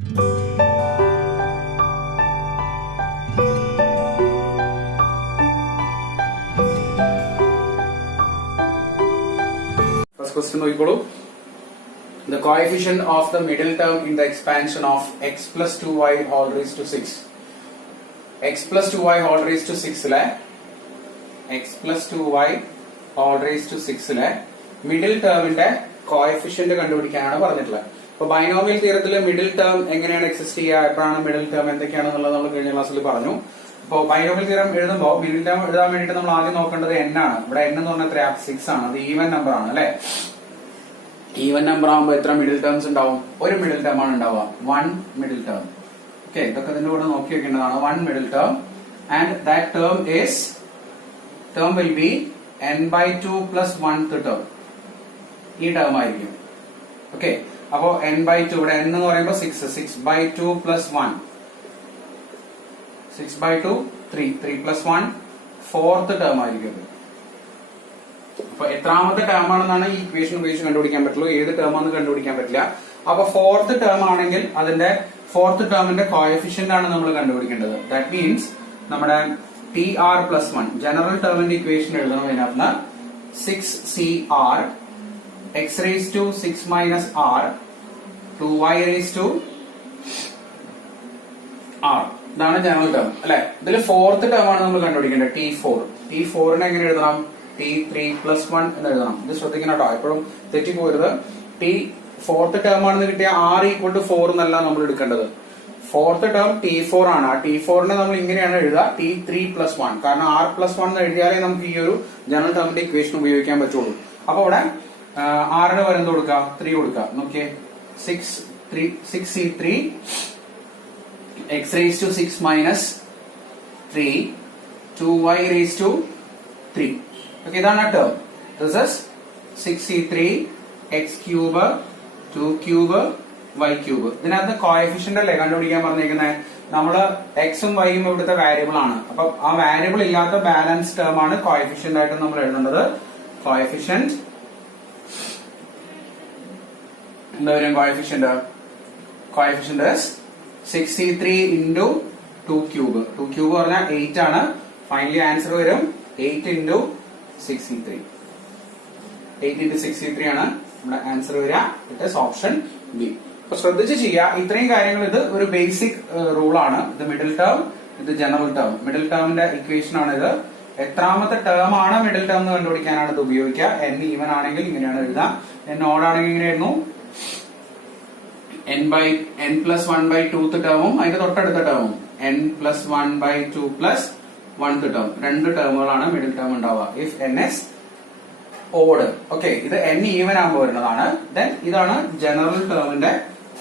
First question നോക്കിക്കോളൂ. The coefficient of the middle term in the expansion of x plus 2y whole raised to 6. x plus 2y whole raised to 6 ലെ x plus 2y whole raised to 6 ലെ middle ടേമിന്റെ coefficient കണ്ടുപിടിക്കാനാണ് പറഞ്ഞിട്ടുള്ളത്. അപ്പൊ binomial തിയറത്തിൽ middle term എങ്ങനെയാണ് exist ചെയ്യുക, എപ്പോഴാണ് middle term, എന്തൊക്കെയാണെന്നുള്ളത് നമ്മൾ കഴിഞ്ഞ ക്ലാസ്സിൽ പറഞ്ഞു. അപ്പോൾ ബൈനോമിയൽ തിയറം എഴുതുമ്പോൾ മിഡിൽ ടേം എഴുതാൻ വേണ്ടിയിട്ട് നമ്മൾ ആദ്യം നോക്കേണ്ടത് n ആണ്. ഇവിടെ n എന്ന് പറഞ്ഞാൽ എത്രയാ? 6 ആണ്. അത് ഈവൻ നമ്പർ ആണ് അല്ലെ. ഈവൻ നമ്പർ ആകുമ്പോൾ എത്ര മിഡിൽ ടേംസ് ഉണ്ടാവും? ഒരു മിഡിൽ ടേം ആണ് ഉണ്ടാവുക, 1 മിഡിൽ ടേം. ഓക്കെ, ഇതൊക്കെ ഇതിന്റെ കൂടെ നോക്കി വെക്കേണ്ടതാണ്. 1 middle term and that term will be n/2 plus 1th term. ഈ ടേം ആയിരിക്കും. ഓക്കെ, അപ്പോ n/2 ഇവിടെ n എന്ന് പറയുമ്പോൾ 6/2 പ്ലസ് 1, 6/2 3 പ്ലസ് 1 4th ടേം ആയിരിക്കും. അപ്പൊ എത്രാമത്തെ ടേം ആണെന്നാണ് ഈ ഇക്വേഷൻ ഉപയോഗിച്ച് കണ്ടുപിടിക്കാൻ പറ്റുള്ളൂ, ഏത് ടേം ആണെന്ന് കണ്ടുപിടിക്കാൻ പറ്റില്ല. അപ്പൊ 4th ടേം ആണെങ്കിൽ അതിന്റെ 4th ടേമിന്റെ കോഎഫിഷ്യന്റ് ആണ് നമ്മൾ കണ്ടുപിടിക്കേണ്ടത്. ദാറ്റ് മീൻസ് നമ്മുടെ TR പ്ലസ് 1 ജനറൽ ടേമിന്റെ ഇക്വേഷൻ എഴുതണം. അതിനകത്ത് 6CR x raised to 6 minus r 2y raised to r. ഇതാണ് ജനറൽ ടേം അല്ലെ. ഇതിൽ 4th ടേം ആണ് നമ്മൾ കണ്ടുപിടിക്കേണ്ടത്, T4 എങ്ങനെ എഴുതണം? T3 പ്ലസ് 1 എന്ന് എഴുതണം. ഇത് ശ്രദ്ധിക്കണം കേട്ടോ, എപ്പോഴും തെറ്റിപ്പോരുത്. T4th ടേം ആണെന്ന് കിട്ടിയ r ഈക്വൽ ടു 4 എന്നല്ല നമ്മൾ എടുക്കേണ്ടത്. 4th ടേം T4 ആണ്. ആ T4നെ നമ്മൾ ഇങ്ങനെയാണ് എഴുതുക, T3 പ്ലസ് 1. കാരണം r പ്ലസ് 1 എന്ന് എഴുതിയാലേ നമുക്ക് ഈ ഒരു ജനറൽ ടേമിന്റെ ഇക്വേഷൻ ഉപയോഗിക്കാൻ പറ്റുള്ളൂ. അപ്പൊ ഇവിടെ ആറിന് വരെ എന്ത് കൊടുക്കുക? 3 കൊടുക്കുക. നോക്കിയേ, 6C3 x raised to 6 minus 3 2y raised to 3. Okay, ഇതാണ് term. This is 6C3 x cube 2 cube y cube. ഇതിനകത്ത് കോഎഫിഷ്യന്റ് അല്ലേ കണ്ടുപിടിക്കാൻ പറഞ്ഞിരിക്കുന്നത്. നമ്മള് എക്സും വൈയും ഇവിടുത്തെ വാരിയബിൾ ആണ്. അപ്പൊ ആ വാരിയബിൾ ഇല്ലാത്ത ബാലൻസ് ടേം ആണ് കോഎഫിഷ്യന്റ് ആയിട്ട് നമ്മൾ എഴുതേണ്ടത്. കോഎഫിഷ്യന്റ് എന്താ വരും? Coefficient 6C3 into 2 cube. 2 cube പറഞ്ഞാൽ 8 ആണ്. ഫൈനലി ആൻസർ വരും 8 into 6C3. 8 into 6C3 ആണ് നമ്മുടെ ആൻസർ വരിക. It is option B. അപ്പൊ ശ്രദ്ധിച്ച് ചെയ്യുക ഇത്രയും കാര്യങ്ങൾ. ഇത് ഒരു ബേസിക് റൂൾ ആണ്. ഇത് മിഡിൽ ടേം, ഇത് ജനറൽ ടേം. മിഡിൽ ടേമിന്റെ ഇക്വേഷൻ ആണ് ഇത്. എത്രാമത്തെ ടേം ആണ് മിഡിൽ ടേം എന്ന് കണ്ടുപിടിക്കാനാണ് ഇത് ഉപയോഗിക്കുക. n ഈവൻ ആണെങ്കിൽ ഇങ്ങനെയാണ് എഴുതാം, n ഓഡ് ആണെങ്കിൽ ഇങ്ങനെയായിരുന്നു. n പ്ലസ് 1/2th ടേമും അതിന്റെ തൊട്ടടുത്ത ടേമും n plus 1/2 plus 1th term. 2 ടേമുകളാണ് മിഡിൽ ടേം ഉണ്ടാവുക if n is odd. Okay, ഇത് n ഈവൻ ആകുമ്പോൾ വരുന്നതാണ്. ദെൻ ഇതാണ് ജനറൽ ടേമിന്റെ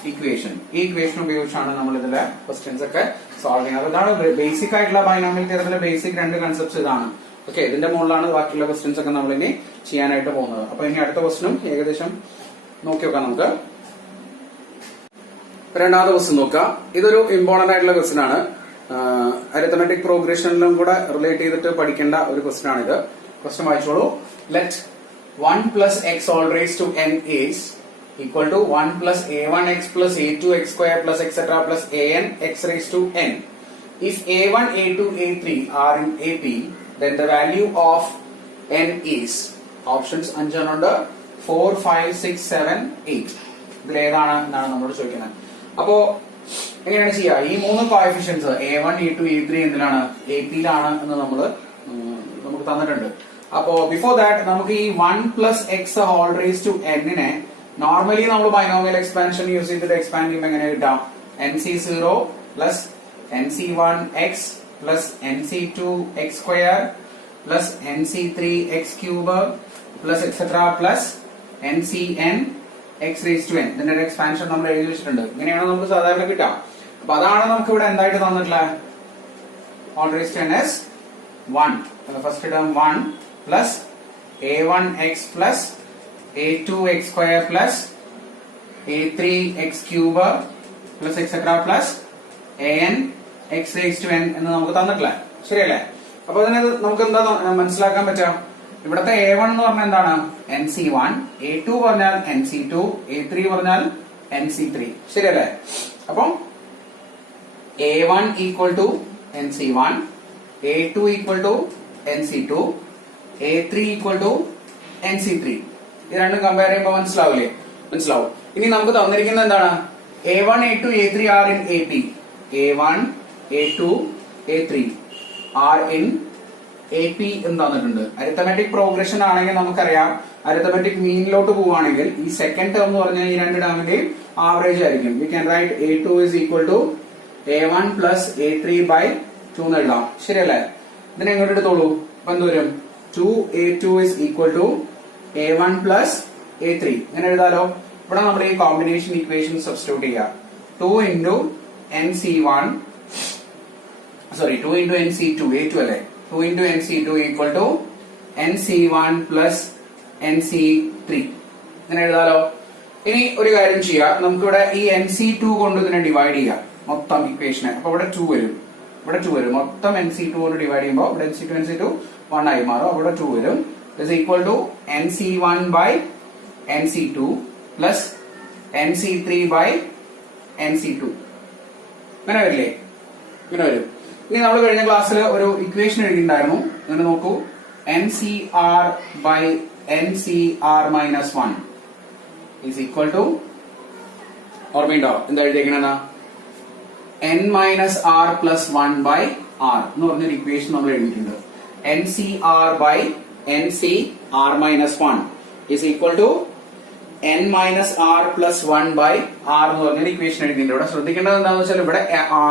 ഇക്വേഷൻ. ഈ ഇക്വേഷൻ ഉപയോഗിച്ചാണ് നമ്മൾ ഇതിലെ ക്വസ്റ്റ്യൻസ് ഒക്കെ സോൾവ് ചെയ്യുന്നത്. ഇതാണ് ബേസിക് ആയിട്ടുള്ള ബൈനോമിയൽ തിയറത്തിലെ ബേസിക് 2 കൺസെപ്റ്റ്സ് ഇതാണ്. ഓക്കെ, ഇതിന്റെ മുകളിലാണ് ബാക്കിയുള്ള ക്വസ്റ്റ്യൻസ് ഒക്കെ നമ്മൾ ഇനി ചെയ്യാനായിട്ട് പോകുന്നത്. അപ്പൊ ഇനി അടുത്ത ക്വസ്റ്റ്യനും ഏകദേശം നോക്കി നോക്കാം നമുക്ക്. രണ്ടാമത്തെ ക്വസ്റ്റ്യൻ നോക്കാം. ഇതൊരു ഇമ്പോർട്ടന്റ് ആയിട്ടുള്ള ക്വസ്റ്റ്യൻ ആണ്. അരിത്തമെറ്റിക് പ്രോഗ്രഷനിലും കൂടെ റിലേറ്റ് ചെയ്തിട്ട് പഠിക്കേണ്ട ഒരു ക്വസ്റ്റ്യൻ ആണ് ഇത്. ക്വസ്റ്റ്യൻ വായിച്ചോളൂ. Let 1 plus x all raised to n is equal to 1 plus a1x plus a2x square plus etc plus an x raised to n. If a1, a2, a3 are in AP, then the value of n is options 5 ഉണ്ട്, 4, 5, 6, 7, 8. ഇതിൽ ഏതാണ് എന്നാണ് നമ്മളോട് ചോദിക്കുന്നത്. അപ്പോ എങ്ങനെയാണ് ചെയ്യുക? ഈ 3 കോഎഫിഷ്യൻസ് a1, a2, a3 എന്തിലാണ്? AP-യിലാണ് എന്ന് നമുക്ക് തന്നിട്ടുണ്ട്. അപ്പോ ബിഫോർ ദാറ്റ് നമുക്ക് ഈ 1 plus x whole raise to എന്നിനെ നോർമലി നമ്മൾ ബൈനോമിയൽ എക്സ്പാൻഷൻ യൂസ് ചെയ്തിട്ട് എക്സ്പാൻഡ് ചെയ്യുമ്പോൾ എങ്ങനെ കിട്ടാം? nc0 plus nc1x plus nc2x square plus nc3x cube plus etcetera plus ncn x raise to n. ഇതിന്റെ ഒരു എക്സ്പാൻഷൻ നമ്മൾ എഴുതി വെച്ചിട്ടുണ്ട്. ഇങ്ങനെയാണ് നമുക്ക് സാധാരണ കിട്ടാം. അപ്പൊ അതാണ് നമുക്ക് ഇവിടെ എന്തായിട്ട് തന്നിട്ടുള്ളത്? Whole raise to n is 1. First term 1 plus a1x plus a2x square plus a3x cube plus etc plus an x raised to n എന്ന് നമുക്ക് തന്നിട്ടില്ല. ശരിയല്ലേ? അപ്പൊ അതിനെ നമുക്ക് എന്താ മനസ്സിലാക്കാൻ പറ്റുക? ഇവിടത്തെ a1 എന്ന് പറഞ്ഞാൽ എന്താണ്? nc1, a2 പറഞ്ഞാൽ nc2, a3 പറഞ്ഞാൽ nc3. ശരിയല്ലേ? അപ്പം A1 equal to NC1, A2 equal to NC2, A3 equal to NC3. ഇത് രണ്ടും കമ്പയർ ചെയ്യുമ്പോൾ മനസ്സിലാവും. ഇനി നമുക്ക് തന്നിരിക്കുന്നത് എന്താണ്? A1, A2, A3 are in AP. A1, A2, A3 are in AP എന്ന് തന്നിട്ടുണ്ട്. അരിത്തമെറ്റിക് പ്രോഗ്രഷൻ ആണെങ്കിൽ നമുക്കറിയാം, അരിത്തമെറ്റിക് മീനിലോട്ട് പോവുകയാണെങ്കിൽ ഈ സെക്കൻഡ് ടേം എന്ന് പറഞ്ഞാൽ ഈ രണ്ട് ടേമിന്റെയും ആവറേജ് ആയിരിക്കും. We can write A2 is equal to A1 plus A3 by 2 എന്ന് എഴുതാം. ശരിയല്ലേ? ഇതിനെ എങ്ങോട്ട് എടുത്തോളൂ. അപ്പൊ എന്ത് വരും? 2A2 is equal to A1 plus A3 ഇങ്ങനെ എഴുതാലോ. ഇവിടെ നമ്മൾ ഈ കോമ്പിനേഷൻ ഇക്വേഷൻ സബ്സ്റ്റിറ്റ്യൂട്ട് ചെയ്യാം. 2 into NC1 2 into NC2 A2 അല്ലേ, 2 into NC2 equal to NC1 plus NC3 ഇങ്ങനെ എഴുതാലോ. ഇനി ഒരു കാര്യം ചെയ്യാം, നമുക്കിവിടെ ഈ NC2 കൊണ്ട് ഇതിനെ ഡിവൈഡ് ചെയ്യാം മൊത്തം ഇക്വേഷനെ. അപ്പൊ ഇവിടെ 2 വരും, മൊത്തം NC2 കൊണ്ട് ഡിവൈഡ് ചെയ്യുമ്പോൾ ഇവിടെ NC2 1 ആയി മാറും. അവിടെ 2 വരും. is equal to NC1 by NC2 plus NC3 by NC2 ഇങ്ങനെ വരില്ലേ? ഇങ്ങനെ വരും. ഇനി നമ്മൾ കഴിഞ്ഞ ക്ലാസ്സിൽ ഒരു ഇക്വേഷൻ എഴുതിയിട്ടുണ്ടായിരുന്നു. ഇങ്ങനെ നോക്കൂ, NCR by NCR minus 1 is equal to, ഓർമ്മയുണ്ടോ എന്താ എഴുതിയിരിക്കണെന്ന്? N minus R plus 1 by R എന്ന് പറഞ്ഞൊരു ഇക്വേഷൻ നമ്മൾ എഴുതിയിട്ടുണ്ട്. NCR by NCR minus 1 is equal to N minus R plus 1 by R എന്ന് പറഞ്ഞൊരു ഇക്വേഷൻ എഴുതിയിട്ടുണ്ട്. ഇവിടെ ശ്രദ്ധിക്കേണ്ടത് എന്താണെന്ന് വെച്ചാൽ ഇവിടെ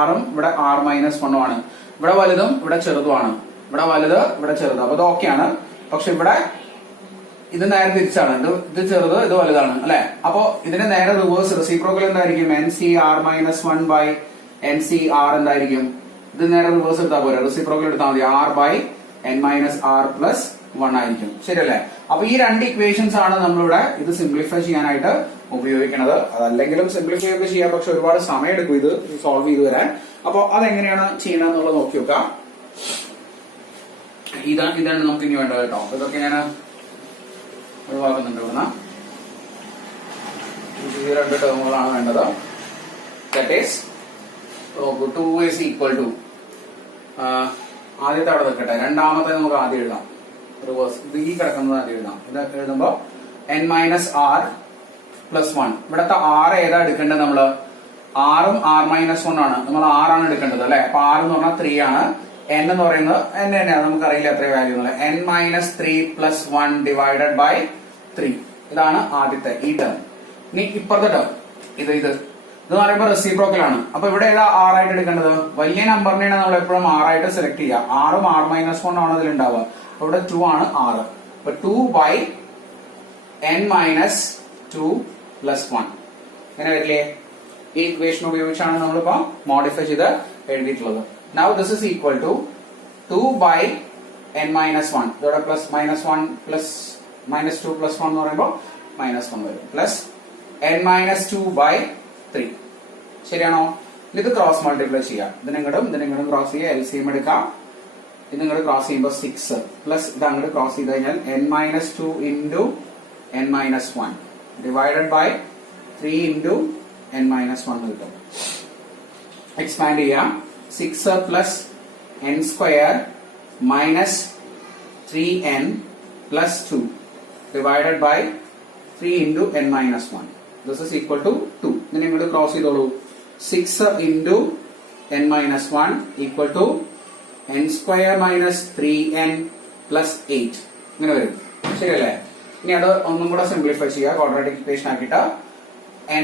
R ഉം ഇവിടെ R minus 1 ഉം ആണ്. ഇവിടെ വലുതും ഇവിടെ ചെറുതുമാണ്. ഇവിടെ വലുത് ഇവിടെ ചെറുത്. അപ്പൊ ഇത് ഓക്കെയാണ്. പക്ഷെ ഇവിടെ ഇത് നേരെ തിരിച്ചാണ്. ഇത് ചെറുത്, ഇത് വലുതാണ് അല്ലെ. അപ്പൊ ഇതിന്റെ നേരെ റിവേഴ്സ് റെസിപ്രോക്കൽ എന്തായിരിക്കും? NCR minus 1 by NCR എന്തായിരിക്കും? ഇത് നേരെ റിവേഴ്സ് എടുത്താൽ പോരെ, റെസിപ്രോക്കൽ എടുത്താൽ മതി. R by N minus R plus 1 ആയിരിക്കും. ശരിയല്ലേ? അപ്പൊ ഈ രണ്ട് ഇക്വേഷൻസ് ആണ് നമ്മളിവിടെ ഇത് സിംപ്ലിഫൈ ചെയ്യാനായിട്ട് ഉപയോഗിക്കുന്നത്. അതല്ലെങ്കിലും സിംപ്ലിഫൈ ഒക്കെ ചെയ്യാം, പക്ഷെ ഒരുപാട് സമയം എടുക്കും ഇത് സോൾവ് ചെയ്ത് വരാൻ. അപ്പൊ അതെങ്ങനെയാണ് ചെയ്യണമെന്നുള്ളത് നോക്കി നോക്കാം. ഇതാണ് നമുക്ക് ഇനി വേണ്ടത് കേട്ടോ. ഇതൊക്കെ ഞാൻ ഒഴിവാക്കുന്നുണ്ട്. ഇവിടുന്ന് ഈ രണ്ട് ടേമുകളാണ് വേണ്ടത്. That is 2 is equal to, ആദ്യത്തെ അവിടെ നിൽക്കട്ടെ, രണ്ടാമത്തെ നമുക്ക് ആദ്യം എഴുതാം. റിവേഴ്സ് ഇത് ഈ കിടക്കുന്നത് ആദ്യം എഴുതാം. ഇത് എഴുതുമ്പോ N minus R plus 1. ഇവിടത്തെ R ഏതാ എടുക്കേണ്ടത്? നമ്മള് R ഉം R minus 1 ആണ്. നമ്മൾ R ആണ് എടുക്കേണ്ടത് അല്ലെ. അപ്പൊ R എന്ന് പറഞ്ഞാൽ 3 ആണ്. N എന്ന് പറയുന്നത് N തന്നെയാണ്, നമുക്കറിയില്ല എത്ര വാല്യൂ എന്നുള്ളത്. N minus 3 plus 1 divided by 3. ഇതാണ് ആദ്യത്തെ ഈ ടേം. ഇനി ഇപ്പുറത്തെ ടേം ഇതെന്ന് പറയുമ്പോൾ റെസിപ്രോക്കൽ ആണ്. അപ്പൊ ഇവിടെ ഏതാ R ആയിട്ട് എടുക്കേണ്ടത്? വലിയ നമ്പറിനെയാണ് നമ്മൾ എപ്പോഴും R ആയിട്ട് സെലക്ട് ചെയ്യുക. R ഉം R minus 1 ആണ് അതിൽ ഉണ്ടാവുക. ഇവിടെ 2 ആണ് R. അപ്പൊ 2 by N minus 2 plus 1 ഇങ്ങനെ വരില്ലേ? ഈ ഇക്വേഷൻ ഉപയോഗിച്ചാണ് നമ്മളിപ്പോ മോഡിഫൈ ചെയ്ത് എഴുതിയിട്ടുള്ളത്. Now this is equal to 2 by N minus 1. ഇതോടെ plus minus 1 plus minus 2 plus 1 എന്ന് പറയുമ്പോൾ മൈനസ് 1 വരും. Plus N minus 2 by 3. ശരിയാണോ? ഇത് ക്രോസ് മൾട്ടിപ്ലൈ ചെയ്യാം. ഇതിനെങ്ങടും ക്രോസ് ചെയ്യുക. LCM എടുക്കാം. ഇത് ഇങ്ങോട്ട് ക്രോസ് ചെയ്യുമ്പോൾ 6 പ്ലസ് ഇത് അങ്ങോട്ട് ക്രോസ് ചെയ്ത് കഴിഞ്ഞാൽ N minus 2 into N minus 1 divided by 3 into N minus 1 കിട്ടും. എക്സ്പാൻഡ് ചെയ്യാം. 6 plus N square minus 3N plus 2 divided by 3 into N minus 1. This is equal to 2. ഇതിനെ ഇങ്ങോട്ട് ക്രോസ് ചെയ്തോളൂ. 6 into N minus 1 equal to N square minus 3N plus 8 ഇങ്ങനെ വരും. ശരിയല്ലേ? ഇനി അത് ഒന്നും കൂടെ സിംപ്ലിഫൈ ചെയ്യുക. ക്വാഡ്രാറ്റിക് ഇക്വേഷൻ ആക്കിയിട്ട്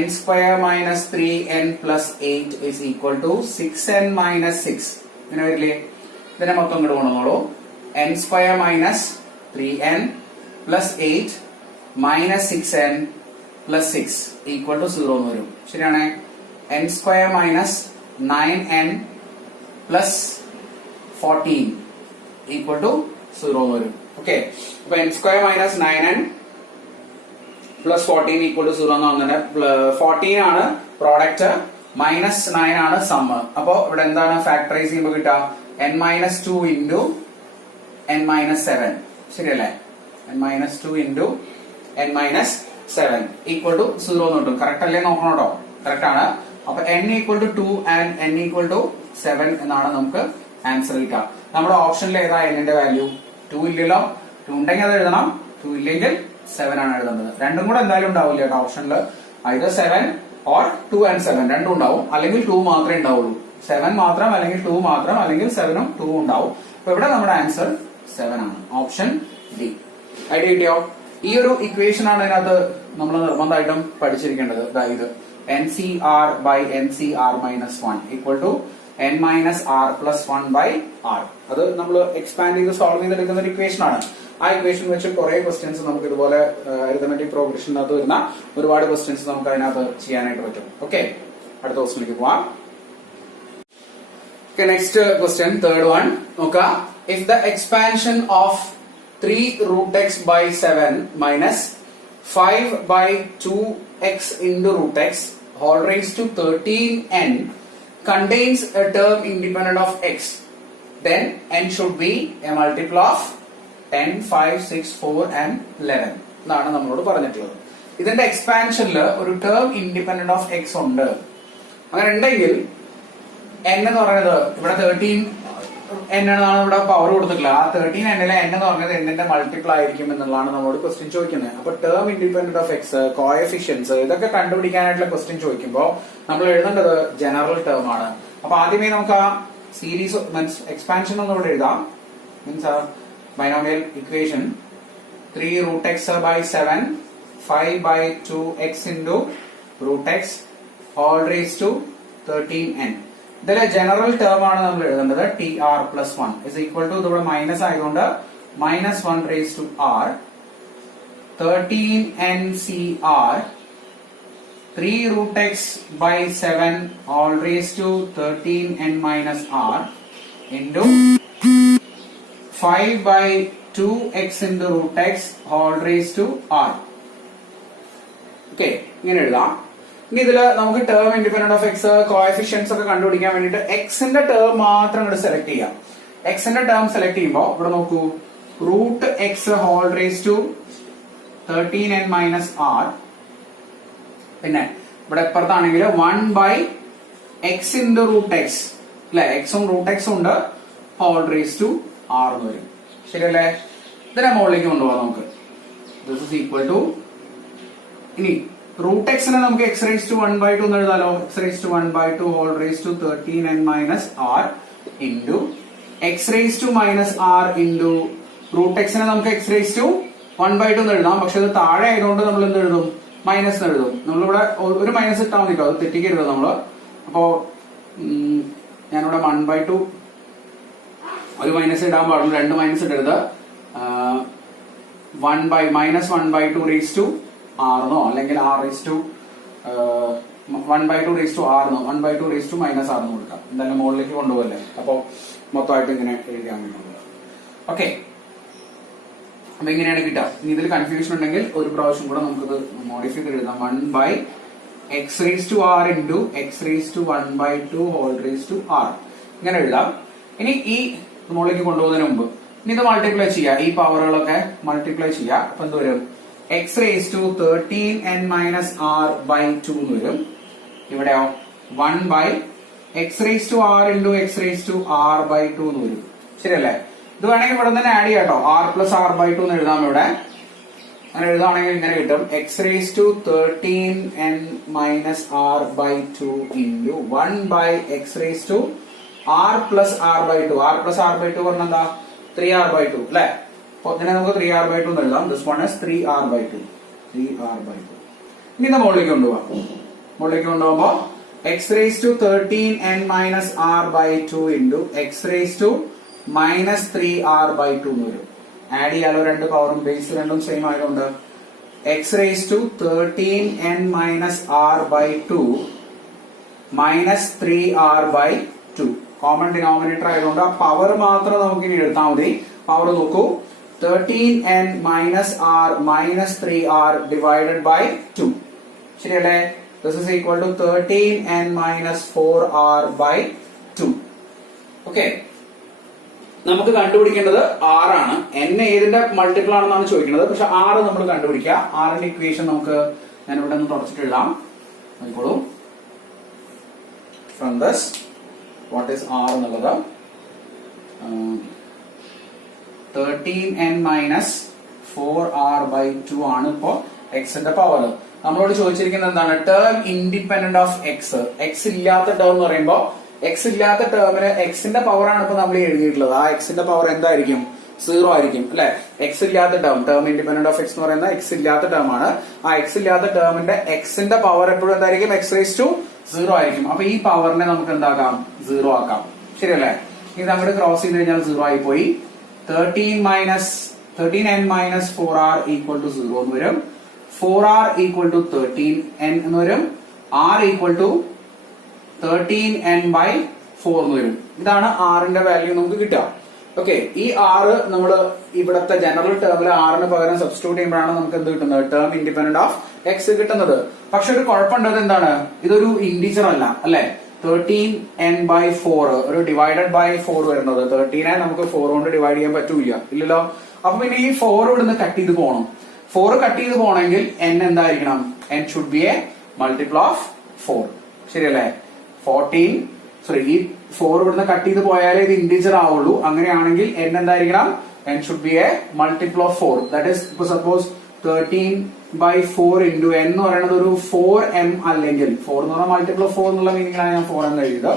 N square minus 3N plus 8 is equal to 6N minus 6 ഇങ്ങനെ വരില്ലേ? ഇതിനെ മൊത്തം ഇങ്ങോട്ട് കൊണ്ടുവന്നോളൂ. N square minus 3N plus 8 minus 6N plus 6 equal to 0 എന്ന് വരും. ശരിയാണ്? N square minus 9N plus 14 equal to 0 എന്ന് വരും. ഓക്കെ, അപ്പൊ N square minus 9N plus 14 equal to 0 എന്ന് പറഞ്ഞാൽ 14 ആണ് പ്രോഡക്റ്റ്, മൈനസ് 9 ആണ് സമ്മ്. അപ്പോ ഇവിടെ എന്താണ് ഫാക്ടറൈസ് ചെയ്യുമ്പോൾ കിട്ടുക? N minus 2 into N minus 7. ശരിയല്ലേ? N minus 2 into N minus 7 equal to 0 എന്ന് കിട്ടും. കറക്റ്റ് അല്ലേ നോക്കണം കേട്ടോ. കറക്റ്റ് ആണ്. അപ്പൊ n equal to 2 and n equal to 7 എന്നാണ് നമുക്ക് ആൻസർ കിട്ടുക. നമ്മുടെ ഓപ്ഷനിൽ ഏതാ n ന്റെ വാല്യൂ? 2 ഇല്ലല്ലോ. 2 ഉണ്ടെങ്കിൽ അത് എഴുതണം, 2 ഇല്ലെങ്കിൽ 7 ആണ് എഴുതേണ്ടത്. രണ്ടും കൂടെ എന്തായാലും ഉണ്ടാവില്ല കേട്ടോ ഓപ്ഷനിൽ. either 7 or 2 and 7 രണ്ടും ഉണ്ടാവും, അല്ലെങ്കിൽ 2 മാത്രമേ ഉണ്ടാവുള്ളൂ. 7 മാത്രം, അല്ലെങ്കിൽ 2 മാത്രം, അല്ലെങ്കിൽ 7 ഉം 2 ഉണ്ടാവും. അപ്പൊ ഇവിടെ നമ്മുടെ ആൻസർ 7 ആണ്, ഓപ്ഷൻ ഡി. ഐഡിയ കിട്ടിയോ? ഈ ഒരു ഇക്വേഷൻ ആണ് ഇതിനകത്ത് നമ്മൾ നിർബന്ധമായിട്ടും പഠിച്ചിരിക്കേണ്ടത്. അതായത് NCR by NCR minus 1 equal to n minus r plus 1 by r. അത് നമ്മൾ എക്സ്പാൻഡ് ചെയ്ത് സോൾവ് ചെയ്തെടുക്കുന്ന ഒരു ഇക്വേഷൻ ആണ്. ആ ഇക്വേഷൻ വെച്ച് കുറെ ക്വസ്റ്റ്യൻസ് നമുക്ക് ഇതുപോലെ അരിത്തമെറ്റിക് പ്രോഗ്രഷനകത്ത് വരുന്ന ഒരുപാട് ക്വസ്റ്റ്യൻസ് നമുക്ക് അതിനകത്ത് ചെയ്യാനായിട്ട് പറ്റും. ഓക്കെ, അടുത്ത ക്വസ്റ്റ്യനിലേക്ക് പോവാം. Okay, next question, third one. നോക്കാം. If the expansion of 3 root x by 7 minus 5 by 2x into root x whole raised to 13n contains a term independent of x, then n should be a multiple of 10, 5, 6, 4 and 11 എന്നാണ് നമ്മളോട് പറഞ്ഞിട്ടുള്ളത്. ഇതിന്റെ എക്സ്പാൻഷനിൽ ഒരു term independent of X ഉണ്ട്. അങ്ങനെ ഉണ്ടെങ്കിൽ n എന്ന് പറയുന്നത് ഇവിടെ 13 n എന്നാണ് ഇവിടെ പവർ കൊടുത്തിട്ടില്ല. ആ 13 n-ലെ n എന്ന് പറഞ്ഞത് n ന്റെ മൾട്ടിപ്പിൾ ആയിരിക്കും എന്നുള്ളതാണ് നമ്മളോട് ക്വസ്റ്റ്യൻ ചോദിക്കുന്നത്. അപ്പൊ term independent of X, coefficients, ഇതൊക്കെ കണ്ടുപിടിക്കാനായിട്ടുള്ള ക്വസ്റ്റ്യൻ ചോദിക്കുമ്പോൾ നമ്മൾ എഴുതേണ്ടത് ജനറൽ ടേം ആണ്. അപ്പൊ ആദ്യമേ നമുക്ക് ആ സീരീസ് മീൻസ് എക്സ്പാൻഷൻ ഒന്ന് ഇവിടെ എഴുതാം. മീൻസ് ആ binomial equation 3 root x by 7 5 by 2x into root x whole raised to 13n. ഇതിലെ ജനറൽ ടേം ആണ് നമ്മൾ എഴുതേണ്ടത്. TR plus 1 is equal to ഇവിടെ മൈനസ് ആയതുകൊണ്ട് minus 1 raised to r 13NCR 3 root x by 7 all raised to 13n minus r into 5 by 2x into root x all raised to r. Okay, ഇങ്ങനെ എഴുതാം. ഇനി ഇതില് നമുക്ക് term independent of X, coefficients ഒക്കെ കണ്ടുപിടിക്കാൻ വേണ്ടിട്ട് എക്സിന്റെ ടേം മാത്രം ഇവിടെ സെലക്ട് ചെയ്യാം. എക്സിന്റെ ടേം സെലക്ട് ചെയ്യുമ്പോൾ ഇവിടെ നോക്കൂ, root x whole raise to 13n minus r, പിന്നെ ഇവിടെ എപ്പുറത്താണെങ്കിൽ 1 by x into root x അല്ലെ, എക്സും റൂട്ട് എക്സും ഉണ്ട്, ഹോൾ റേസ് ടു ആർ എന്ന് വരും. ശരിയല്ലേ? ഇതിനെ മുകളിലേക്ക് കൊണ്ടുപോകാം നമുക്ക്. ദിസ് ഇസ് ഈക്വൽ ടു, ഇനി റൂട്ട് എക്സിനെ നമുക്ക് എക്സ് റേസ് ടു 1 ബൈ 2 എന്ന് എഴുതാലോ. X raise to 1 by 2 whole raise to 13n minus r into x raise to minus r into root എക്സിനെ നമുക്ക് എക്സ് റേസ് ടു 1 ബൈ 2 എന്ന് എഴുതാം. പക്ഷെ അത് താഴെ ആയതുകൊണ്ട് നമ്മൾ എന്ത് എഴുതും? മൈനസ് എഴുതും. നമ്മളിവിടെ ഒരു മൈനസ് ഇട്ടാൽ മതി, അത് തെറ്റിക്കരുത് നമ്മള്. അപ്പോ ഞാനിവിടെ 1 ബൈ 2 ഒരു മൈനസ് ഇടാൻ പാടുള്ളൂ, 2 മൈനസ് ഇടരുത്. 1 by minus 1 by 2 raise to ആർന്നോ, അല്ലെങ്കിൽ r raise to 1 by 2 raise to ആർന്നോ, 1 ബൈ 2 റേസ് ടു മൈനസ് ആർന്ന് കൊടുക്കാം. എന്തായാലും മുകളിലേക്ക് കൊണ്ടുപോകല്ലേ, അപ്പൊ മൊത്തമായിട്ട് ഇങ്ങനെ എഴുതാൻ വേണ്ടിയുള്ളത്. ഓക്കെ, അപ്പൊ ഇങ്ങനെയാണ് കിട്ടുക. ഇനി ഇതിൽ കൺഫ്യൂഷൻ ഉണ്ടെങ്കിൽ ഒരു പ്രാവശ്യം കൂടെ നമുക്കിത് മോഡിഫൈ ചെയ്ത് എഴുതാം. 1 by x raise to r into x raise to 1 by 2 whole raise to r, ഇങ്ങനെ എഴുതാം. ഇനി ഈ മുകളിലേക്ക് കൊണ്ടുപോകുന്നതിന് മുമ്പ് ഇനി ഇത് മൾട്ടിപ്ലൈ ചെയ്യാം, ഈ പവറുകളൊക്കെ മൾട്ടിപ്ലൈ ചെയ്യാം. അപ്പൊ എന്ത് വരും? X raise to 13n minus r by 2 എന്ന് വരും. ഇവിടെയോ 1 by x raise to r into x raise to r by 2 എന്ന് വരും. ശരിയല്ലേ? ഇത് വേണമെങ്കിൽ ഇവിടെ തന്നെ ആഡ് ചെയ്യാം കേട്ടോ. ആർ പ്ലസ് ആർ ബൈ 2 എന്ന് എഴുതാം ഇവിടെ. അങ്ങനെ എഴുതാണെങ്കിൽ ഇങ്ങനെ കിട്ടും, x raise to 13n minus r by 2 into 1 by x raise to r plus r by 2. R plus r by 2 പറഞ്ഞാൽ എന്താ? 3r ബൈ 2 അല്ലെ? അപ്പൊ ഇതിനെ നമുക്ക് 3r ബൈ 2 എന്ന് എഴുതാം. This one is 3r by 2. 3r by 2. ഇനി ഇത് മുകളിലേക്ക് കൊണ്ടുപോകാം. മുകളിലേക്ക് കൊണ്ടുപോകുമ്പോ x raise to 13n minus r by 2 into x raise to minus 3r by 2 എന്ന് വരും. ആഡ് ചെയ്യാലോ, രണ്ട് പവറും ബേസ് രണ്ടും സെയിം ആയതുകൊണ്ട്. X raise to 13n minus r by 2 minus 3r by 2. Common denominator ആയതുകൊണ്ട് ആ പവർ മാത്രം നമുക്ക് ഇനി എടുത്താൽ മതി. പവർ നോക്കൂ, 13n minus r minus 3r divided by 2. ശരിയല്ലേ? This is equal to 13n minus 4r by 2. Okay, നമുക്ക് കണ്ടുപിടിക്കേണ്ടത് r ആണ്. n ഏതിന്റെ മൾട്ടിപ്പിൾ ആണെന്നാണ് ചോദിക്കുന്നത്. പക്ഷെ r നമ്മൾ കണ്ടുപിടിക്കുക. r ന്റെ ഇക്വേഷൻ നമുക്ക് ഞാൻ ഇവിടെ നിന്ന് തുടച്ചിട്ട് എഴുതാം. നോക്കിക്കോളൂ. From this what is r എന്നുള്ളത് 13n minus 4r/2 ആണ് ഇപ്പോ എക്സിന്റെ പവർ. നമ്മളോട് ചോദിച്ചിരിക്കുന്നത് എന്താണ്? Term independent of X. X ഇല്ലാത്ത ടേം എന്ന് പറയുമ്പോൾ എക്സ് ഇല്ലാത്ത ടേമിന് എക്സിന്റെ പവർ ആണ് ഇപ്പൊ നമ്മൾ എഴുതിയിട്ടുള്ളത്. ആ എക്സിന്റെ പവർ എന്തായിരിക്കും? 0 ആയിരിക്കും അല്ലെ. എക്സ് ഇല്ലാത്ത ടേം ഇൻഡിപെൻഡന്റ് ഓഫ് എക്സ് എന്ന് പറയുന്ന എക്സ് ഇല്ലാത്ത ടേം ആണ്. ആ എക്സ് ഇല്ലാത്ത ടേമിന്റെ എക്സിന്റെ പവർ എപ്പോഴും എന്തായിരിക്കും? x⁻0 ആയിരിക്കും. അപ്പൊ ഈ പവറിനെ നമുക്ക് എന്താക്കാം? 0 ആക്കാം. ശരിയല്ലേ? ഇത് അങ്ങോട്ട് ക്രോസ് ചെയ്ത് കഴിഞ്ഞാൽ 0 ആയി പോയി. 13n minus 4r equal to 0 എന്ന് വരും. 4r equal to 13n എന്ന് വരും. r equal to 13n/4 എന്ന് വരും. ഇതാണ് r-ന്റെ വാല്യൂ നമുക്ക് കിട്ടുക. ഓക്കെ, ഈ r നമ്മൾ ഇവിടത്തെ ജനറൽ ടേമിൽ r-ന് പകരം സബ്സ്റ്റിറ്റ്യൂട്ട് ചെയ്യുമ്പോഴാണ് നമുക്ക് എന്ത് കിട്ടുന്നത്? ടേം ഇൻഡിപെൻഡന്റ് ഓഫ് എക്സ് കിട്ടുന്നത്. പക്ഷെ ഒരു കുഴപ്പമുണ്ടത് എന്താണ്? ഇതൊരു ഇൻഡിജർ അല്ല അല്ലെ. 13n/4 ഒരു ഡിവൈഡഡ് ബൈ 4 വരുന്നത്. 13നെ നമുക്ക് 4 കൊണ്ട് ഡിവൈഡ് ചെയ്യാൻ പറ്റൂല, ഇല്ലല്ലോ. അപ്പൊ പിന്നെ ഈ 4 ഇവിടുന്ന് കട്ട് ചെയ്ത് പോകണം. 4 കട്ട് ചെയ്ത് പോകണമെങ്കിൽ n എന്തായിരിക്കണം? n should be A multiple of 4. ശരിയല്ലേ? ഈ 4 ഇവിടുന്ന് കട്ട് ചെയ്ത് പോയാലേ ഇത് ഇൻഡിജർ ആവുള്ളൂ. അങ്ങനെയാണെങ്കിൽ n എന്തായിരിക്കണം? n should be A multiple of 4. That is ഇപ്പൊ സപ്പോസ് 13/4 into n എന്ന് പറയുന്നത് ഒരു 4m അല്ലെങ്കിൽ 4 എന്ന് പറഞ്ഞാൽ മൾട്ടിപ്പിൾ ഓഫ് 4 എന്നുള്ള മീനിങ്ങിലാണ് ഞാൻ 4m എഴുതിയത്.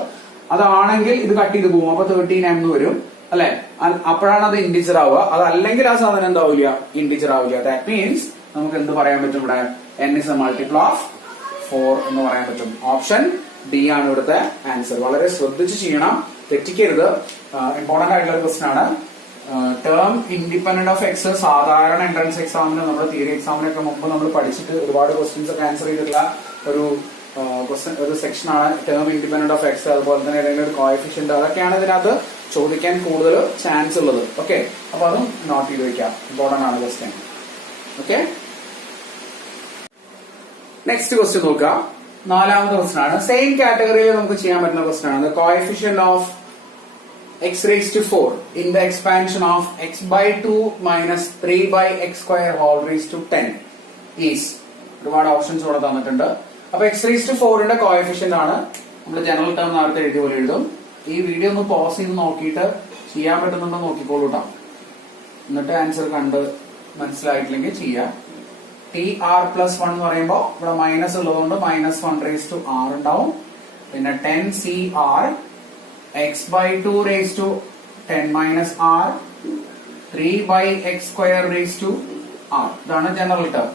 അതാണെങ്കിൽ ഇത് കട്ട് ചെയ്ത് പോകും. അപ്പൊ 13m എന്ന് വരും അല്ലെ. അപ്പോഴാണ് അത് ഇൻഡിജർ ആവുക. അതല്ലെങ്കിൽ ആ സാധനം എന്താവില്ല? ഇൻഡിജർ ആവില്ല. ദാറ്റ് മീൻസ് നമുക്ക് എന്ത് പറയാൻ പറ്റും? ഇവിടെ n is A multiple of 4 എന്ന് പറയാൻ പറ്റും. ഓപ്ഷൻ ഡി ആണ് ഇവിടുത്തെ ആൻസർ. വളരെ ശ്രദ്ധിച്ച് ചെയ്യണം, തെറ്റിക്കരുത്. ഇമ്പോർട്ടന്റ് ആയിട്ടുള്ള ഒരു ക്വസ്റ്റൻ ആണ്. ടേം ഇൻഡിപെൻഡന്റ് ഓഫ് എക്സ് സാധാരണ എൻട്രൻസ് എക്സാമിന്, നമ്മുടെ തിയറി എക്സാമിനൊക്കെ മുമ്പ് നമ്മൾ പഠിച്ചിട്ട് ഒരുപാട് ക്വസ്റ്റ്യൻസ് ഒക്കെ ആൻസർ ചെയ്തിട്ടുള്ള ഒരു സെക്ഷൻ ആണ് ടേം ഇൻഡിപെൻഡന്റ് ഓഫ് എക്സ്. അതുപോലെ തന്നെ ഏതെങ്കിലും ഒരു കോഎഫിഷ്യന്റ്, അതൊക്കെയാണ് ഇതിനകത്ത് ചോദിക്കാൻ കൂടുതൽ ചാൻസ് ഉള്ളത്. ഓക്കെ, അപ്പൊ അതും നോട്ട് ചെയ്ത് വെക്കാം. ഇമ്പോർട്ടന്റ് ആണ് ക്വസ്റ്റ്യൻ. ഓക്കെ, നെക്സ്റ്റ് ക്വസ്റ്റ്യൻ നോക്കുക. 4ാമത്തെ ക്വസ്റ്റ്യൻ ആണ്. സെയിം കാറ്റഗറിയിൽ നമുക്ക് ചെയ്യാൻ പറ്റുന്ന ക്വസ്റ്റ്യൻ ആണ്. Coefficient of x⁻⁴ in the expansion of x/2 minus 3/x² whole raised to 10 is. ഒരുപാട് ഓപ്ഷൻസ് ഇവിടെ തന്നിട്ടുണ്ട്. അപ്പൊ x⁻⁴ ന്റെ കോഎഫിഷ്യന്റ് ആണ്. നമ്മൾ ജനറൽ ടേം നേരത്തെ എഴുതിയ പോലെ എഴുതും. ഈ വീഡിയോ ഒന്ന് പോസ് ചെയ്ത് നോക്കിയിട്ട് ചെയ്യാൻ പറ്റുന്നുണ്ടോ നോക്കിക്കോളൂ കേട്ടോ. എന്നിട്ട് ആൻസർ കണ്ട് മനസ്സിലായിട്ടില്ലെങ്കിൽ ചെയ്യാം. tr+1 എന്ന് പറയുമ്പോൾ ഇവിടെ മൈനസ് ഉള്ളതുകൊണ്ട് -1/r ഉണ്ടാവും. പിന്നെ 10cr x/2 raised to 10 minus r 3/x² raised to r. ഇതാണ് ജനറൽ ടേം.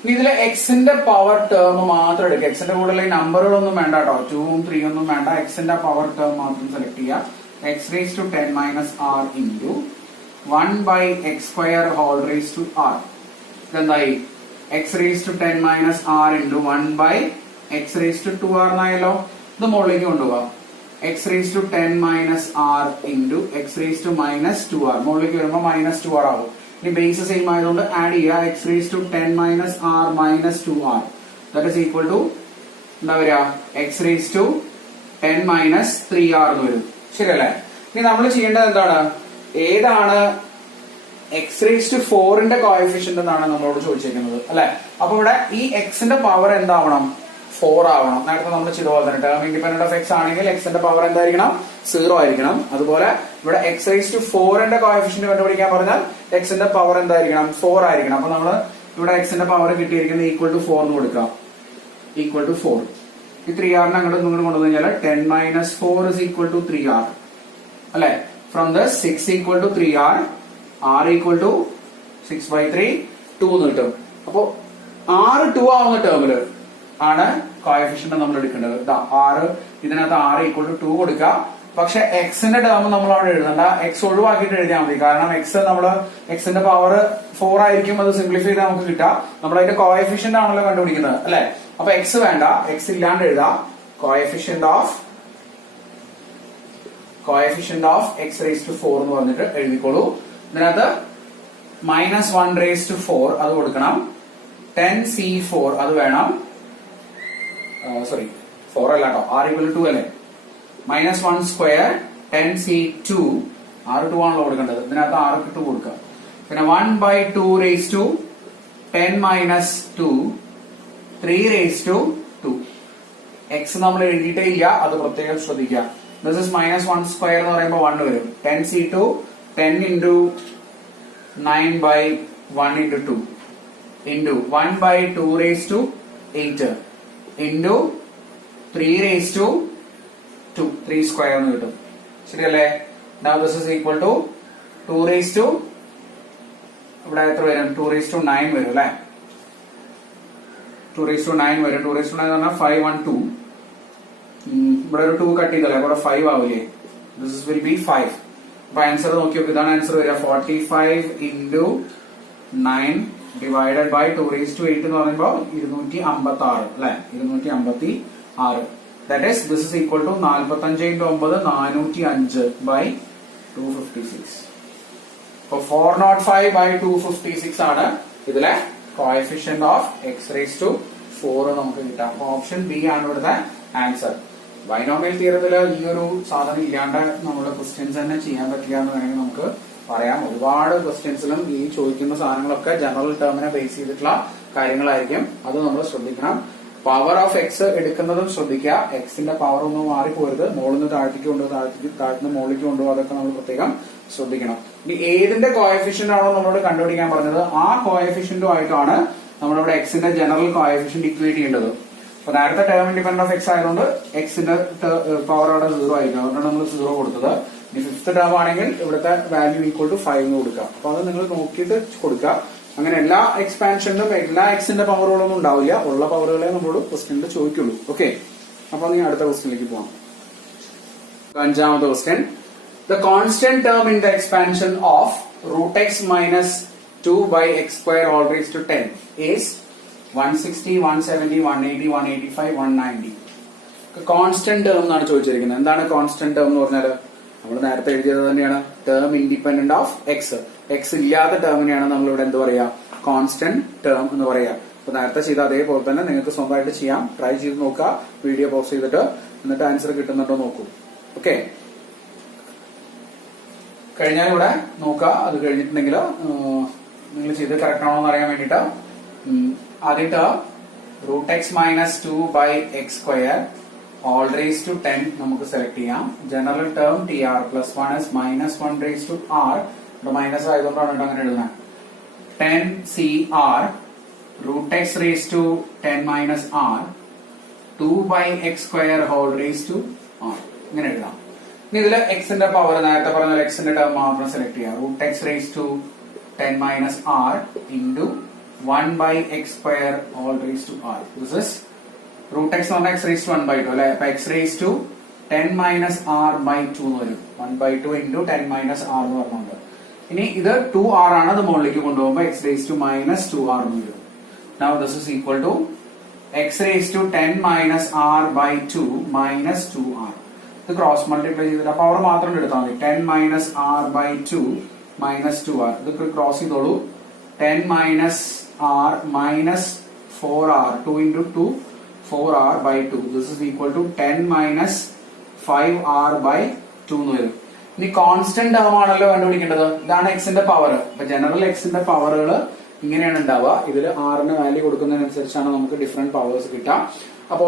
ഇനി ഇതിലെ എക്സിന്റെ പവർ ടേം മാത്രം എടുക്കുക. എക്സിന്റെ കൂടെ നമ്പറുകളൊന്നും വേണ്ട കേട്ടോ. 2ഉം 3 ഒന്നും വേണ്ട. എക്സിന്റെ പവർ ടേം മാത്രം സെലക്ട് ചെയ്യുക. x raised to 10 minus r into 1/x² whole raised to r. ഇതെന്തായി? x raised to 10 minus r into 1/x raised to 2r എന്നായല്ലോ. ഇത് മുകളിലേക്ക് കൊണ്ടുപോകാം. x raised to 10 minus r into x raised to minus 2r. മുകളിലേക്ക് വരുമ്പോൾ -2r ആവും. ഇനി base same ആയതുകൊണ്ട് add ചെയ്യുക. x raised to 10 minus r minus 2r. That is equal to എന്താ വരിക? x raised to 10 minus 3r എന്ന് വരും. ശരിയല്ലേ? ഇനി നമ്മൾ ചെയ്യേണ്ടത് എന്താണ്? ഏതാണ് x⁻⁴ ന്റെ കോഎഫിഷ്യന്റ് എന്നാണ് നമ്മളോട് ചോദിച്ചിരിക്കുന്നത് അല്ലെ. അപ്പൊ ഇവിടെ ഈ എക്സിന്റെ പവർ എന്താവണം? 4 ആവണം. നേരത്തെ നമ്മൾ ചെയ്ത പോലെ തന്നെ ടേം ഇൻഡിപെൻഡന്റ് ഓഫ് എക്സ് ആണെങ്കിൽ എക്സിന്റെ പവർ എന്തായിരിക്കണം? 0 ആയിരിക്കണം. അതുപോലെ ഇവിടെ x⁻⁴ ന്റെ കോഎഫിഷ്യന്റ് കണ്ടുപിടിക്കാൻ പറഞ്ഞാൽ എക്സിന്റെ പവർ എന്തായിരിക്കണം? 4 ആയിരിക്കണം. അപ്പൊ നമ്മൾ ഇവിടെ എക്സിന്റെ പവർ കിട്ടിയിരിക്കുന്നത് =4 എന്ന് കൊടുക്കാം. =4. ഈ 3r അങ്ങോട്ട് കൊണ്ടുവന്നു കഴിഞ്ഞാൽ 10 minus 4 is equal to 3r അല്ലെ. From this 6 equal to 3r, r equal to 6/3 2 എന്ന് കിട്ടും. അപ്പോ r 2 ആവുന്ന ടേമില് ആണ് കോഎഫിഷ്യന്റ് നമ്മൾ എടുക്കേണ്ടത്. ഇതിനകത്ത് r equal to 2 കൊടുക്കുക. പക്ഷെ എക്സിന്റെ ടേം നമ്മൾ അവിടെ എഴുതണ്ട. എക്സ് ഒഴിവാക്കിയിട്ട് എഴുതിയാൽ മതി. കാരണം എക്സിന്റെ പവർ 4 ആയിരിക്കും. അത് സിംപ്ലിഫൈ ചെയ്താൽ നമുക്ക് കിട്ടുക. നമ്മൾ അതിന്റെ കോഎഫിഷ്യന്റ് ആണല്ലോ കണ്ടുപിടിക്കുന്നത് അല്ലെ. അപ്പൊ എക്സ് വേണ്ട, എക്സ് ഇല്ലാണ്ട് എഴുതാം. കോഎഫിഷ്യന്റ് ഓഫ് x⁻⁴ എന്ന് പറഞ്ഞിട്ട് എഴുതിക്കോളൂ. ഇതിനകത്ത് -1/4 അത് കൊടുക്കണം. 10c4 അത് വേണം. സോറി 4 അല്ല കേട്ടോ. r equal to 2 അല്ലേ. -1² 10c2 r 2 ആണല്ലോ കൊടുക്കേണ്ടത്. ഇതിനകത്ത് r 2 കൊടുക്കുക. പിന്നെ 1/2 raised to 10 minus 2 3 raised to 2. X നമ്മൾ എഴുതിയിട്ടേ ഇല്ല, അത് പ്രത്യേകം ശ്രദ്ധിക്കുക. ദിസ് ഇസ് -1 സ്ക്വയർ എന്ന് പറയുമ്പോൾ 1 വരും. 10c2 10 into 9 by 1 into 2 into 1 by 2 raised to 8 into 3 raised to 2 3 square എന്ന് കിട്ടും. ശരിയല്ലേ? Now this is equal to 2 raised to ഇവിടെ എത്ര വരും? 2 raised to 9 വരും അല്ലെ? 2 raised to 9 വരും. 2 raised to 9 എന്ന് പറഞ്ഞാൽ 5 1 2. ഇവിടെ ഒരു 2 കട്ട് ചെയ്തല്ലേ, ഇവിടെ 5 ആവില്ലേ? This will be 5. അപ്പൊ ആൻസർ നോക്കി നോക്കി, ഇതാണ് ആൻസർ വരിക. 45 into 9 divided by 2 raised to 8 എന്ന് പറയുമ്പോൾ 256 അല്ലെ? 256. That is, this is equal to 45 into 9 405 by 256. So 405 by 256 ആണ് ഇതിലെ coefficient of x raise to 4 നമുക്ക് കിട്ടാം. ഓപ്ഷൻ ബി ആണ് ഇവിടുത്തെ ആൻസർ. ബൈനോമിയൽ തിയറത്തില് ഈ ഒരു സാധനം ഇല്ലാണ്ട് നമ്മുടെ ക്വസ്റ്റ്യൻസ് തന്നെ ചെയ്യാൻ പറ്റില്ല എന്ന് വേണമെങ്കിൽ നമുക്ക് പറയാം. ഒരുപാട് ക്വസ്റ്റ്യൻസിലും ഈ ചോദിക്കുന്ന സാധനങ്ങളൊക്കെ ജനറൽ ടേമിനെ ബേസ് ചെയ്തിട്ടുള്ള കാര്യങ്ങളായിരിക്കും. അത് നമ്മൾ ശ്രദ്ധിക്കണം. പവർ ഓഫ് എക്സ് എടുക്കുന്നതും ശ്രദ്ധിക്കുക. എക്സിന്റെ പവർ ഒന്നും മാറിപ്പോരുത്. മുകളിൽ നിന്ന് താഴത്തേക്ക് കൊണ്ടുപോകും, താഴത്തുനിന്ന് മുകളിലേക്ക് കൊണ്ടുപോകും. അതൊക്കെ നമ്മൾ പ്രത്യേകം ശ്രദ്ധിക്കണം. ഇനി ഏതിന്റെ കോഎഫിഷ്യന്റ് ആണോ നമ്മളോട് കണ്ടുപിടിക്കാൻ പറഞ്ഞത്, ആ കോഎഫിഷ്യന്റും ആയിട്ടാണ് നമ്മളിവിടെ എക്സിന്റെ ജനറൽ കോഎഫിഷ്യന്റ് ഇക്വേറ്റ് ചെയ്യേണ്ടത്. അപ്പൊ നേരത്തെ ടേം ഇൻഡിപെൻഡന്റ് ഓഫ് എക്സ് ആയതുകൊണ്ട് എക്സിന്റെ പവർ അവിടെ 0 ആയിരിക്കും. അതുകൊണ്ടാണ് നമ്മൾ 0 കൊടുത്തത്. ഇനി ഫിഫ്ത് ടേം ആണെങ്കിൽ ഇവിടുത്തെ വാല്യൂ ഈക്വൽ ടു 5 എന്ന് കൊടുക്കുക. അപ്പൊ അത് നിങ്ങൾ നോക്കിയിട്ട് കൊടുക്കുക. അങ്ങനെ എല്ലാ എക്സ്പാൻഷനിലും എല്ലാ എക്സിന്റെ പവറുകളൊന്നും ഉണ്ടാവില്ല. ഉള്ള പവറുകളെ നമ്മളോട് ക്വസ്റ്റ്യനിൽ ചോദിക്കുള്ളൂ. ഓക്കെ, അപ്പൊ നീ അടുത്ത ക്വസ്റ്റ്യനിലേക്ക് പോവാം. അഞ്ചാമത്തെ question. The constant term in the expansion of root x minus 2 by x square all raised to 10 is 160, 170, 180, 185, 190. Constant term എന്നാണ് ചോദിച്ചിരിക്കുന്നത്. എന്താണ് കോൺസ്റ്റന്റ് ടേം എന്ന് പറഞ്ഞാൽ നമ്മൾ നേരത്തെ എഴുതിയത് തന്നെയാണ്. Term independent of X. X ഇല്ലാത്ത ടേമിനെയാണ് നമ്മളിവിടെ എന്ത് പറയാ? കോൺസ്റ്റന്റ് ടേം എന്ന് പറയാ. അപ്പൊ നേരത്തെ ചെയ്ത അതേപോലെ തന്നെ നിങ്ങൾക്ക് സ്വന്തമായിട്ട് ചെയ്യാം. ട്രൈ ചെയ്ത് നോക്കുക. വീഡിയോ പോസ്റ്റ് ചെയ്തിട്ട് എന്നിട്ട് ആൻസർ കിട്ടുന്നുണ്ടോ നോക്കൂ. ഓക്കെ, കഴിഞ്ഞാൽ ഇവിടെ നോക്കുക. അത് കഴിഞ്ഞിട്ടുണ്ടെങ്കിൽ നിങ്ങൾ ചെയ്ത് കറക്റ്റ് ആണോ എന്ന് അറിയാൻ വേണ്ടിട്ട് ആദ്യത്തെ root x minus 2 by x square all raise to 10 നമുക്ക് സെലക്ട് ചെയ്യാം. General term T r plus 1 is -1 raise to r. ഇവിടെ മൈനസ് ആയതുകൊണ്ടാണ് അങ്ങനെ എഴുതുന്നത്. 10 C r root x raise to 10 minus r 2 by x square whole raise to r. ഇങ്ങനെ എഴുതാം. ഇനി ഇതില് എക്സിന്റെ പവർ നേരത്തെ പറഞ്ഞ എക്സിന്റെ ടേം മാത്രം സെലക്ട് ചെയ്യാം. Root x raise to 10 minus r into 1 by x square all raise to r. This is root x എന്ന് പറഞ്ഞാൽ എക്സ് റേസ് ടു 1/2 അല്ലെ? അപ്പൊ x raise to 10 minus r by 2 എന്ന് വരും. 1/2 ഇൻറ്റു 10 മൈനസ് ആർ എന്ന് പറഞ്ഞുകൊണ്ട്. ഇനി ഇത് 2r ആണ്. അത് മുകളിലേക്ക് കൊണ്ടുപോകുമ്പോൾ X raise to minus 2r എന്ന് വരും. Now this is equal to x raised to 10 minus r by 2 minus 2r. ഇത് ക്രോസ് മൾട്ടിപ്ലൈ ചെയ്തിട്ട് പവർ മാത്രം എടുത്താൽ മതി. 10 minus r by 2 minus 2r. ഇത് ക്രോസ് ചെയ്തോളൂ. 10 minus r minus 4r. 2 into 2 4r by 2. This is equal to 10 minus 5r by 2 എന്ന് വരും. ഇനി കോൺസ്റ്റന്റ് ടേം ആണല്ലോ കണ്ടുപിടിക്കേണ്ടത്. ഇതാണ് എക്സിന്റെ പവർ. അപ്പൊ ജനറൽ എക്സിന്റെ പവറുകൾ ഇങ്ങനെയാണ് ഉണ്ടാവുക. ഇതിൽ ആറിന് വാല്യൂ കൊടുക്കുന്നതിനനുസരിച്ചാണ് നമുക്ക് ഡിഫറെന്റ് പവേഴ്സ് കിട്ടുക. അപ്പോ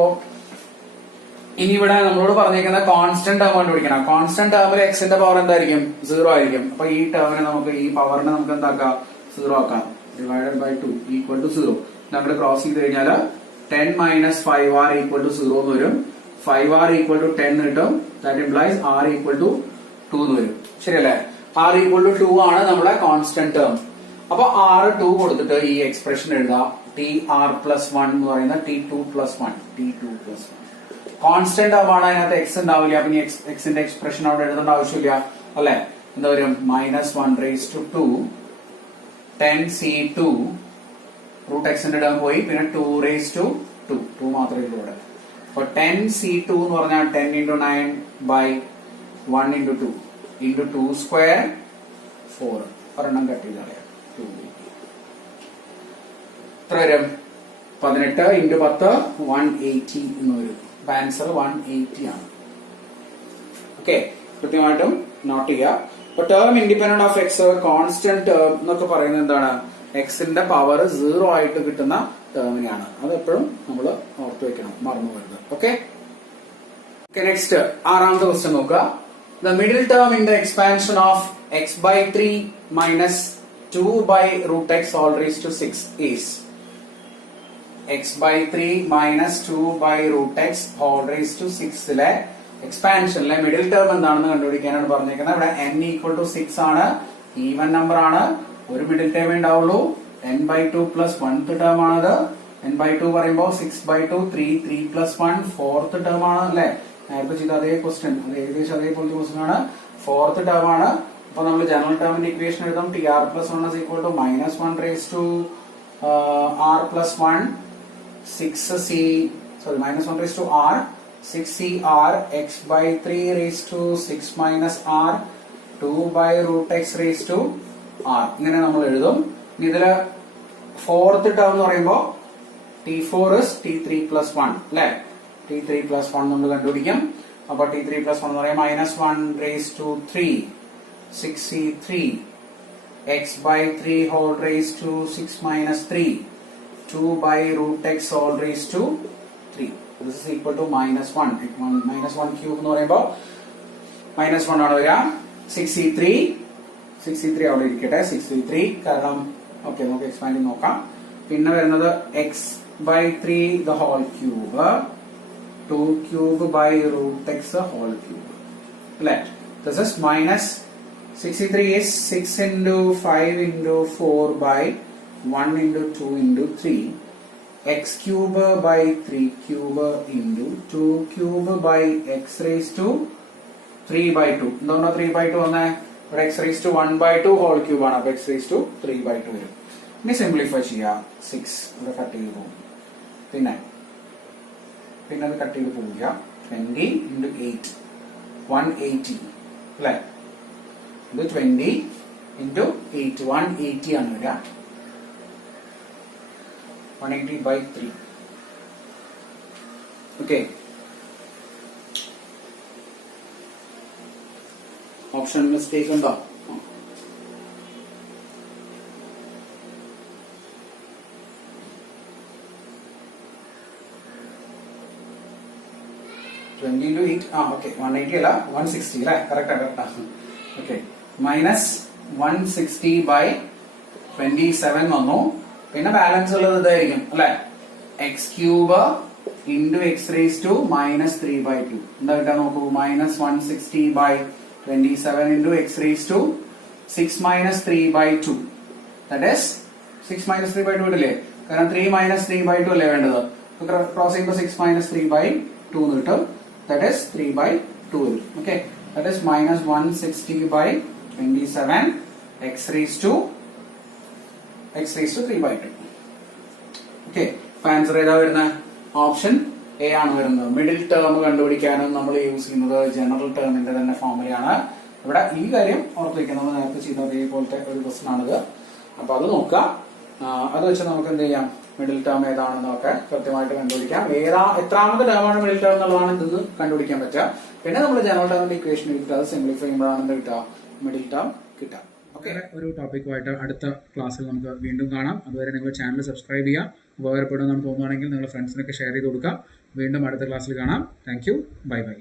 ഇനി ഇവിടെ നമ്മളോട് പറഞ്ഞേക്കുന്ന കോൺസ്റ്റന്റ് ടേം കണ്ടുപിടിക്കണം. കോൺസ്റ്റന്റ് ടേമിൽ എക്സിന്റെ പവർ എന്തായിരിക്കും? 0 ആയിരിക്കും. അപ്പൊ ഈ ടേമിനെ നമുക്ക് ഈ പവറിനെ നമുക്ക് എന്താക്കാം? 0 ആക്കാം. Divided by 2 equal to 0. നമ്മൾ ക്രോസ് ചെയ്ത് കഴിഞ്ഞാൽ 10 മൈനസ് 5r ഈക്വൽ ടു 0 എന്ന് വരും. 5r ഈക്വൽ ടു 10 കിട്ടും. That implies r equal to 2 എന്ന് വരും. ശരിയല്ലേ? r ഈക്വൽ ടു 2 ആണ് നമ്മുടെ കോൺസ്റ്റന്റ് ടേം. അപ്പൊ r 2 കൊടുത്തിട്ട് ഈ എക്സ്പ്രഷൻ എഴുതാം. tr പ്ലസ് 1 എന്ന് പറയുന്ന t2 plus 1. t2 plus 1 constant ആവാണ്. അതിനകത്ത് എക്സ് ഉണ്ടാവില്ല. അപ്പൊ എക്സിന്റെ എക്സ്പ്രഷൻ അവിടെ എഴുതേണ്ട ആവശ്യമില്ല അല്ലെ? എന്താ വരും? -1 റേസ് ടു 2 10c2 റൂട്ട് എക്സിന്റെ ടേം പോയി. പിന്നെ 2 റേസ് ടു 2 മാത്രമേ ഉള്ളൂ ഇവിടെ. അപ്പൊ 10c2 എന്ന് പറഞ്ഞാൽ 10 into 9 by 1 into 2 into 2 square 4. ഒരെണ്ണം കട്ട് ചെയ്താൽ എത്ര വരും? 18 into 10 180 എന്ന് വരും. ആൻസർ 180 ആണ്. ഓക്കെ, കൃത്യമായിട്ടും നോട്ട് ചെയ്യുക. അപ്പൊ term independent of X constant term എന്നൊക്കെ പറയുന്നത് എന്താണ്? എക്സിന്റെ പവർ 0 ആയിട്ട് കിട്ടുന്ന ടേമിനെയാണ്. അത് എപ്പോഴും നമ്മൾ ഓർത്തു വെക്കണം, മറന്നു വരുന്നത്. ഓക്കെ. Okay, next ആറാമത്തെ ക്വസ്റ്റ്യൻ നോക്കുക. The middle term in the expansion of x by 3 minus 2 by root x all raised to 6 is x by 3 minus 2 by root x all raised to 6 ലെ എക്സ്പാൻഷനിലെ മിഡിൽ ടേം എന്താണെന്ന് കണ്ടുപിടിക്കാനാണ് പറഞ്ഞിരിക്കുന്നത്. ഇവിടെ n equal to 6 ആണ്, even number ആണ്, ഒരു middle term ഉണ്ടാവുള്ളൂ. n/2 plus 1th term ആണത്. n/2 പറയുമ്പോൾ 6/2 3 പ്ലസ് 1 4th ടേം ആണ് അല്ലെ. നേരത്തെ ചെയ്ത അതേ ക്വസ്റ്റ്യൻ, അത് ഏകദേശം അതേപോലത്തെ ക്വസ്റ്റ്യൻ ആണ്. 4th ടേം ആണ്. അപ്പൊ നമ്മൾ ജനറൽ ടേമിന്റെ ഇക്വേഷൻ എഴുതാം. tr plus 1 is equal to minus 1 raised to r plus 1 minus 1 raised to r 6cr x by 3 raised to 6 minus r 2 by root x raised to r. ഇങ്ങനെ നമ്മൾ എഴുതും. ഇതില് 4th term എന്ന് പറയുമ്പോൾ t4 is t3 plus 1 അല്ലെ. t3 plus 1 നമ്മൾ കണ്ടുപിടിക്കും. അപ്പൊ t3 plus 1 എന്ന് പറയുമ്പോൾ minus 1 raised to 3 6c3 x by 3 whole raised to 6 minus 3 2 by root x all raised to 3. This is equal to minus 1. Minus 1 cube എന്ന് പറയുമ്പോൾ minus 1 ആണ് വരിക. 6c3 അവിടെ ഇരിക്കട്ടെ. 6c3 കാരണം ഓക്കെ നമുക്ക് എക്സ്പാൻഡ് നോക്കാം. പിന്നെ വരുന്നത് x by 3 the whole cube 2 cube by root x the whole cube. Let this is minus 63 is 6 into 5 into 4 by 1 into 2 into 3 x cube by 3 cube into 2 cube by x raised to 3 by 2. എന്താണ് 3 by 2 വന്നേ? ഇവിടെ x raised to 1 by 2 whole cube ആണ്. അപ്പൊ x raised to 3 by 2 വരും. ഇനി simplify ചെയ്യാം. 6 ഇവിടെ cut ചെയ്ത് പോകും. പിന്നെ അത് കട്ട് ചെയ്ത് പോവുക. 20 into 8 180 അല്ലെ. ഇത് 20 into 8 180 ആണ് വരിക. 180 by 3. Okay. Option mistake ഉണ്ടോ? into 8 okay 180 അല്ല 160 അല്ലേ. കറക്റ്റ്. ഓക്കെ മൈനസ് 160 by 27 വന്നു. പിന്നെ ബാലൻസ് ഉള്ളത് ഇതായിരിക്കും അല്ലെ. X cube into x raise to minus 3/2 എന്താ കിട്ടാൻ നോക്കൂ. Minus 160 by 27 into x raise to 6 minus 3/2 that is 6 minus 3/2 ഇല്ലേ. കാരണം 3 minus 3/2 അല്ലേ വേണ്ടത്. ക്രോസ് ചെയ്യുമ്പോൾ 6 minus 3/2 എന്ന് കിട്ടും. That is 3/2. Okay, that is minus 160 by 27 x raised to 3/2. Okay, answer ഏതാ വരുന്നത്? ഓപ്ഷൻ എ ആണ് വരുന്നത്. മിഡിൽ ടേം കണ്ടുപിടിക്കാനും നമ്മൾ യൂസ് ചെയ്യുന്നത് ജനറൽ ടേമിന്റെ തന്നെ ഫോർമുലയാണ്. ഇവിടെ ഈ കാര്യം ഓർത്തിരിക്കുക. നമ്മൾ നേരത്തെ ചെയ്ത അതേപോലത്തെ ഒരു ക്വസ്റ്റൻ ആണിത്. അപ്പൊ അത് നോക്കുക. അത് വെച്ച് നമുക്ക് എന്ത് ചെയ്യാം, മിഡിൽ ടേം ഏതാണെന്നൊക്കെ കൃത്യമായിട്ട് കണ്ടുപിടിക്കാം. എത്രാമത്തെ ടേമാണ് മിഡിൽ ടേം എന്നുള്ളതാണ് ഇന്ന് കണ്ടുപിടിക്കാൻ പറ്റുക. പിന്നെ നമ്മൾ ജനറൽ ടേമിന്റെ ഇക്വേഷൻ എടുത്തിട്ട് അത് സിംപ്ലിഫൈ ചെയ്യുമ്പോഴാണ് എന്ത് കിട്ടുക, മിഡിൽ ടേം കിട്ടുക. ഓക്കെ, ഒരു ടോപ്പിക്കുമായിട്ട് അടുത്ത ക്ലാസ്സിൽ നമുക്ക് വീണ്ടും കാണാം. അതുവരെ നിങ്ങൾ ചാനൽ സബ്സ്ക്രൈബ് ചെയ്യുക. ഉപകാരപ്പെടുമെന്നാണ് തോന്നുകയാണെങ്കിൽ നിങ്ങൾ ഫ്രണ്ട്സിനൊക്കെ ഷെയർ ചെയ്ത് കൊടുക്കുക. വീണ്ടും അടുത്ത ക്ലാസ്സിൽ കാണാം. Thank you. Bye bye.